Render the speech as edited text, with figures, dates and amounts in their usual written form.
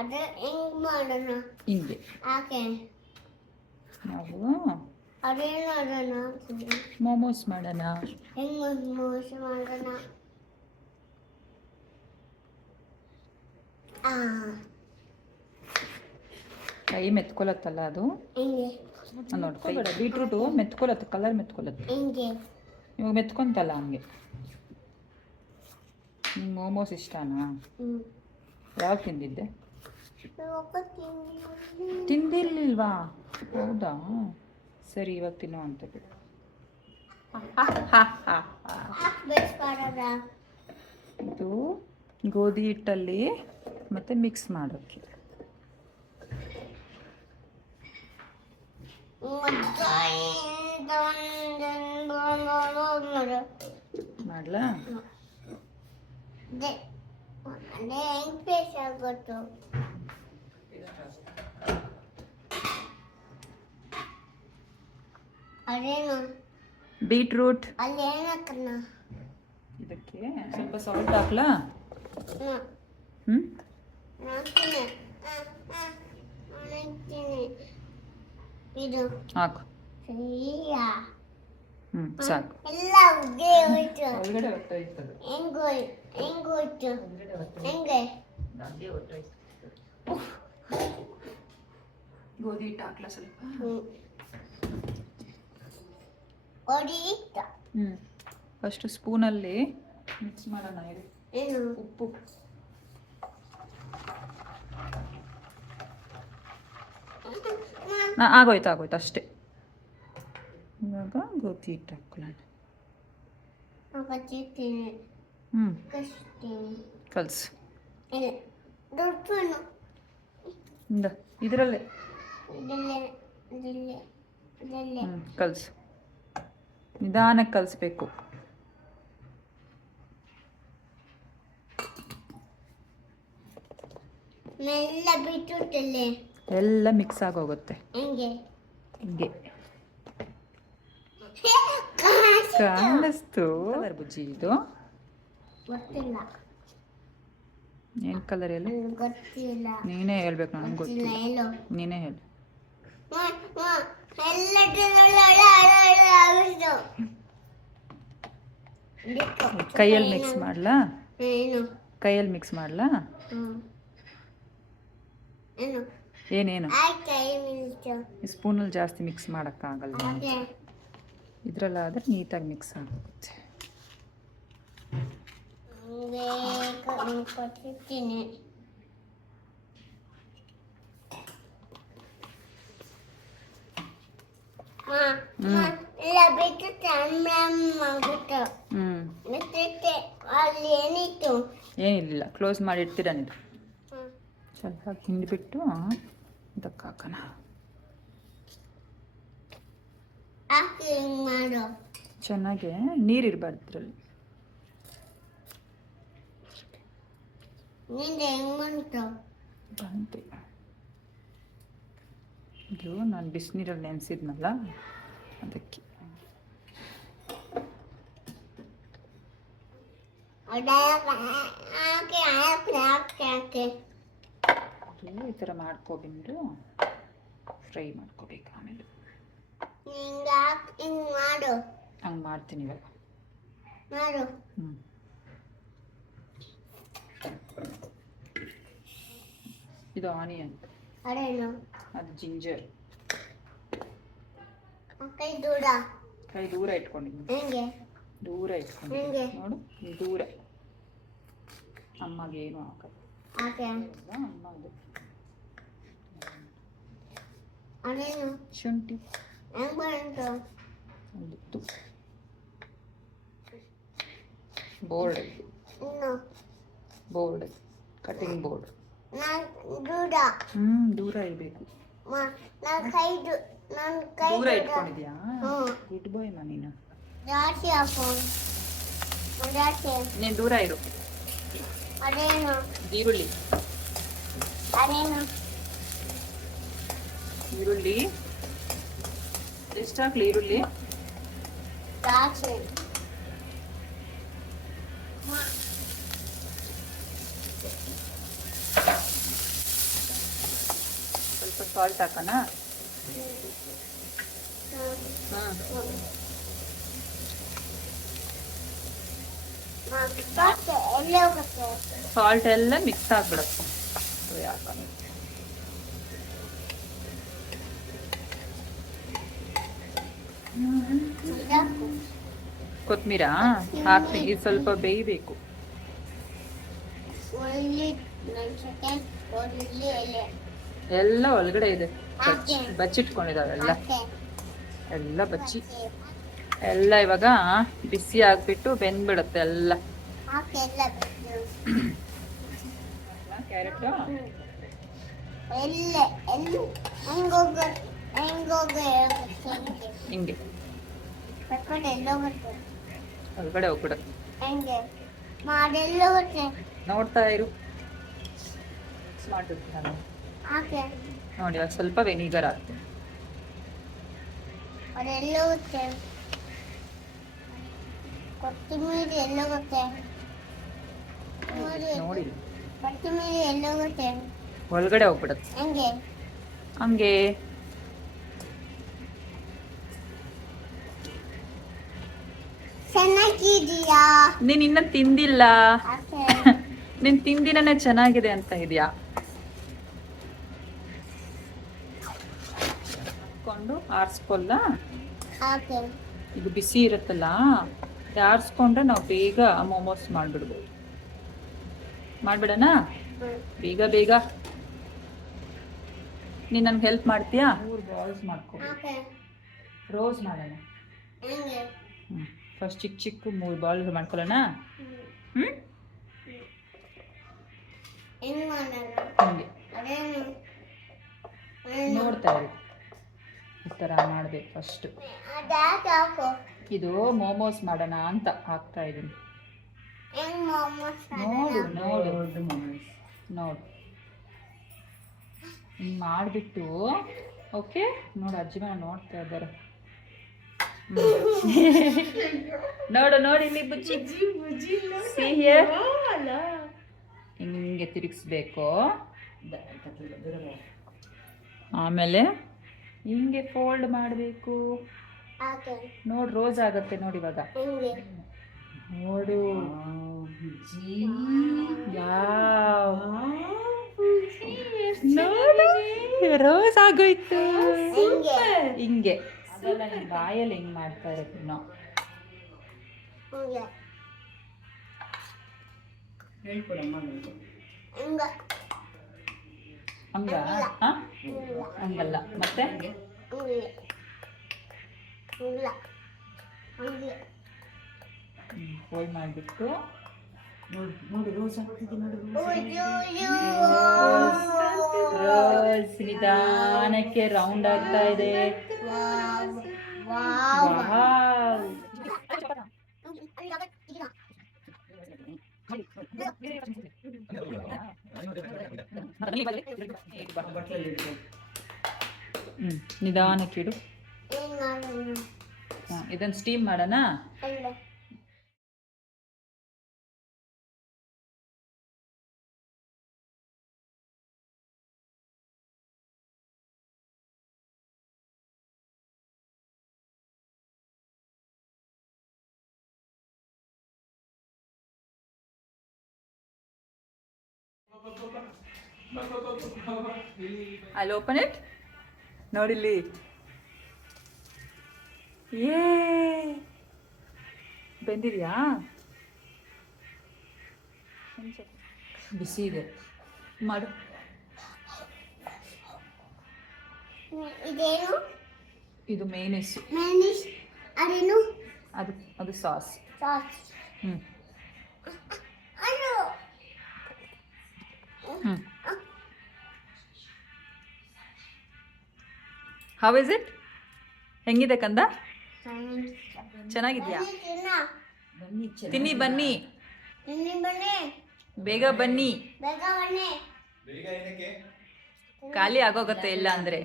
ಅದೇ ಹೆಂಗ್ ಮಾಡೋಣ ಹಿಂಗೆ ಯಾಕೆ ನಾವು ಅದೇನು ಮಾಡೋಣ ಮೋಮೋಸ್ ಮಾಡೋಣ. ಹೆಂಗ್ ಮೋಸ ಮಾಡೋಣ ಕೈ ಮೆತ್ಕೊಳತ್ತಲ್ಲ ಅದು. ಹೆಂಗೆ ನೋಡಿ ಕೈ ಬೀಟ್ರೂಟು ಮೆತ್ಕೊಳತ್ತೆ, ಕಲರ್ ಮೆತ್ಕೊಳತ್ತೆ. ಹೆಂಗೆ ಇವಾಗ ಮೆತ್ಕೊಂತಲ್ಲ ಹಂಗೆ. ನಿಂಗೆ ಮೋಮೋಸ್ ಇಷ್ಟನಾ? ಯಾವಾಗ ತಿಂದಿದ್ದೆ? ತಿಂದಿರ್ಲಿಲ್ವಾ? ಹೌದಾ, ಸರಿ ಇವಾಗ ತಿನ್ನೋ ಅಂತ ಬಿಡು. ಇದು ಗೋಧಿ ಹಿಟ್ಟಲ್ಲಿ ಮತ್ತೆ ಮಿಕ್ಸ್ ಮಾಡೋಕ್ಕೆ. ಮಾಡ್ಲಾ? ಅದೇನು ಬೀಟ್ರೂಟ್. ಅಲ್ಲಿ ಏನಕ್ಕನ್ನ ಇದಕ್ಕೆ ಸ್ವಲ್ಪ ಸಾಲ್ಟ್ ಹಾಕ್ಲಾ? ಇದು ಹಾಕು. ಸರಿಯಾ ಸಾಕು. ಎಲ್ಲ ಉಗ್ಗೆ ಹೋಯ್ತು. ಒಳಗಡೆ ಹೊಟ್ಟೋಯ್ತದೆ. ಹೆಂಗೋಯ್ತು ಹೆಂಗೆ ಗೋಧಿ ಹಿಟ್ಟು ಹಾಕ್ಲಾ ಸ್ವಲ್ಪ? ಗೋಧಿ ಹಿಟ್ಟು ಫಸ್ಟ್ ಸ್ಪೂನಲ್ಲಿ ಮಿಕ್ಸ್ ಮಾಡೋಣ. ಹೇಳಿ ಏನು ಉಪ್ಪು. ಆಗೋಯ್ತು ಆಗೋಯ್ತು ಅಷ್ಟೇ. ಇವಾಗ ಗೋಧಿ ಹಿಟ್ಟು ಹಾಕೊಳ್ಳೋಣ. ಕಲ್ಸು. ಇದರಲ್ಲೇ ಕಲ್ಸು. ನಿಧಾನಕ್ಕೆ ಕಲಿಸ್ಬೇಕು. ಎಲ್ಲ ಮಿಕ್ಸ್ ಆಗೋಗುತ್ತೆ. ಹಿಂಗೆ ಕಾಣಿಸ್ತು. ಕಲರ್ ಬುಜ್ಜಿ ಇದು ಗೊತ್ತಿಲ್ಲ. ಏನು ಕಲರ್ ಹೇಳು? ಗೊತ್ತಿಲ್ಲ. ನೀನೇ ಹೇಳ್ಬೇಕು, ನನಗೆ ಗೊತ್ತಿಲ್ಲ. ನೀನೇ ಹೇಳು. ಕೈಯಲ್ಲಿ ಮಿಕ್ಸ್ ಮಾಡ್ಲಾ? ಕೈಯಲ್ಲಿ ಮಿಕ್ಸ್ ಮಾಡ್ಲಾ? ಏನೇನು ಸ್ಪೂನಲ್ಲಿ ಜಾಸ್ತಿ ಮಿಕ್ಸ್ ಮಾಡೋಕ್ಕಾಗಲ್ಲ. ಇದರಲ್ಲಾದ್ರೆ ನೀಟಾಗಿ ಮಿಕ್ಸ್ ಆಗುತ್ತೆ. ಏನಿಲ್ಲ, ಕ್ಲೋಸ್ ಮಾಡಿ ಇಡ್ತೀರ ನೀವು. ಸ್ವಲ್ಪ ಹಿಂಡಿಬಿಟ್ಟು ಇದಕ್ಕೆ ಹಾಕೋಣ. ಚೆನ್ನಾಗಿ ನೀರಿರಬಾರ್ದು ಇದರಲ್ಲಿ. ಬಂತು. ಇದು ನಾನು ಬಿಸಿನೀರಲ್ಲಿ ನೆನೆಸಿದ್ನಲ್ಲ ಅದಕ್ಕೆ. ಈ ಥರ ಮಾಡ್ಕೊಬಿಟ್ಟು ಫ್ರೈ ಮಾಡ್ಕೋಬೇಕು. ಆಮೇಲೆ ಹಂಗೆ ಮಾಡ್ತೀನಿ ಇವಾಗ. ಇದು ಆನಿಯನ್, ಅದು ಜಿಂಜರ್. ಕೈ ದೂರ ಇಟ್ಕೊಂಡಿದ್ದೀನಿ. ದೂರ ಇಟ್ಕೊಂಡಿದ್ದೀನಿ ನೋಡು, ದೂರ. ಅಮ್ಮಗೆ ಏನು ಹಾಕಲ್ಲ. ಅಮ್ಮದು ಶುಂಠಿ ಒಂದಿತ್ತು. Board cutting board. ದೂರ ಇರಬೇಕು. ದೂರ ಇಟ್ಕೊಂಡಿದ್ಯಾ? ಗುಡ್ ಬಾಯ್ ನೀನು. ನೀನು ದೂರ ಇರು. ಈರುಳ್ಳಿ ಎಷ್ಟು ಹಾಕ್ಲಿ? ಈರುಳ್ಳಿ ಸಾಲ್ಟ್ ಹಾಕೋಣ. ಹಾಂ ಸಾಲ್ಟ್ ಎಲ್ಲ ಮಿಕ್ಸ್ ಆಗ್ಬಿಡುತ್ತೆ. ಯಾಕಂದ್ರೆ ಕೊತ್ಮೀರ ಹಾಕ್ತೀನಿ. ಇದು ಸ್ವಲ್ಪ ಬೇಯಬೇಕು. ಎಲ್ಲ ಒಳಗಡೆ ಇದೆ, ಬಚ್ಚಿಟ್ಕೊಂಡಿದ್ದಾವೆಲ್ಲ. ಎಲ್ಲ ಬಚ್ಚಿ ಎಲ್ಲ ಇವಾಗ ಬಿಸಿ ಆಗ್ಬಿಟ್ಟು ಬೆಂದ್ಬಿಡುತ್ತೆ ಎಲ್ಲ. ಕ್ಯಾರೆಟ್ ಹಿಂಗೆ ಒಳಗಡೆ ಹೋಗ್ಬಿಡುತ್ತೆ. ನೋಡ್ತಾ ಇರು. ಸ್ಮಾರ್ಟ್ ನಾನು ನೋಡಿ. ಇವಾಗ ಸ್ವಲ್ಪ ವೆನಿಗರ್ ಹಾಕ್ತೀನಿ. ಕೊತ್ತಂಬರಿ ಎಲ್ಲ ಗೊತ್ತೆ ನೋಡಿ ಕೊತ್ತಂಬರಿ ಎಲ್ಲ ಗೊತ್ತೆ ಒಳಗಡೆ ಹೋಗ್ಬಿಡುತ್ತೆ ಹಂಗೆ ಹಂಗೆ. ಚೆನ್ನಾಗಿದೆಯಾ? ನೀನ್ ಇನ್ನ ತಿಂದಿಲ್ಲ. ನೀನ್ ತಿಂದಿನೇ ಚೆನ್ನಾಗಿದೆ ಅಂತ ಇದೆಯಾ? ಹಾಕೊಂಡು ಆರಿಸ್ಕೊಲ್ಲ. ಇದು ಬಿಸಿ ಇರುತ್ತಲ್ಲ, ಆರಿಸ್ಕೊಂಡ್ರೆ ನಾವು ಬೇಗ ಮೋಮೋಸ್ ಮಾಡ್ಬಿಡ್ಬೋದು. ಮಾಡ್ಬಿಡೋಣ ಬೇಗ ಬೇಗ. ನೀನ್ ನನ್ಗೆ ಹೆಲ್ಪ್ ಮಾಡ್ತೀಯಾ? 3 ಬಾಲ್ಸ್ ಮಾಡ್ಕೊ. ರೋಸ್ ಮಾಡೋಣ. ಫಸ್ಟ್ ಚಿಕ್ಕ ಚಿಕ್ಕ 3 ಬಾಲ್ಸ್ ಮಾಡ್ಕೊಳ್ಳೋಣ. ಹಂಗೆ ನೋಡ್ತಾ ಇರಿ. ಈ ಥರ ಮಾಡ್ಬೇಕು ಫಸ್ಟ್. ಇದು ಮೋಮೋಸ್ ಮಾಡೋಣ ಅಂತ ಹಾಕ್ತಾ ಇದ್ದೀನಿ. ನೋಡು ನೋಡು ನೋಡು. ಹಿಂಗೆ ಮಾಡಿಬಿಟ್ಟು ಓಕೆ. ನೋಡು ಅಜ್ಜಿನ ನೋಡ್ತಾ ಇದ್ದಾರೆ. ನೋಡು ನೋಡಿ ಇಲ್ಲಿ ಬುಜ್ಜಿ ಸಿಹಿ ಹಿಂಗೆ ತಿರುಗಿಸ್ಬೇಕು. ಆಮೇಲೆ ಹಿಂಗೆ ಫೋಲ್ಡ್ ಮಾಡಬೇಕು. ನೋಡು ರೋಸ್ ಆಗತ್ತೆ ನೋಡಿ ಇವಾಗ. ನೋಡು ನೋಡು ರೋಸ್ ಆಗೋಯ್ತು. ಹಿಂಗೆ ಬಾಯಲ್ಲಿ ಹೆಂಗ್ ಮಾಡ್ತಾ ಇರೋದು ನಾವು. ಹಂಗ ಹಂಗಲ್ಲ ಮತ್ತೆ ಫೋಲ್ಡ್ ಮಾಡಿಬಿಟ್ಟು ನೋಡಿ ರೋಸ್ ಆಗ್ತಿದೆ. ನೋಡಿ ರೋಸ್ ನಿಧಾನಕ್ಕೆ ರೌಂಡ್ ಆಗ್ತಾ ಇದೆ. ನಿಧಾನಕ್ಕೆ ಇಡು. ಇದನ್ನ ಸ್ಟೀಮ್ ಮಾಡೋಣ. I'll open it. ನೋಡಿಲ್ಲಿ. ಏ ಬೆಂದಿದ್ಯಾ? ಬಿಸಿ ಇದೆ ಮಾಡು. ಇದೇನು? ಇದು ಮೇನಿಸ್. ಅದೇನು? ಅದು ಸಾಸ್. How is it? ಹೆಂಗಿದೆ ಕಂದ? ಚೆನ್ನಾಗಿದ್ಯಾ? ತಿನ್ನಿ ಬನ್ನಿ. ಬೇಗ ಬನ್ನಿ. ಖಾಲಿ ಆಗೋಗುತ್ತೆ ಇಲ್ಲ ಅಂದ್ರೆ.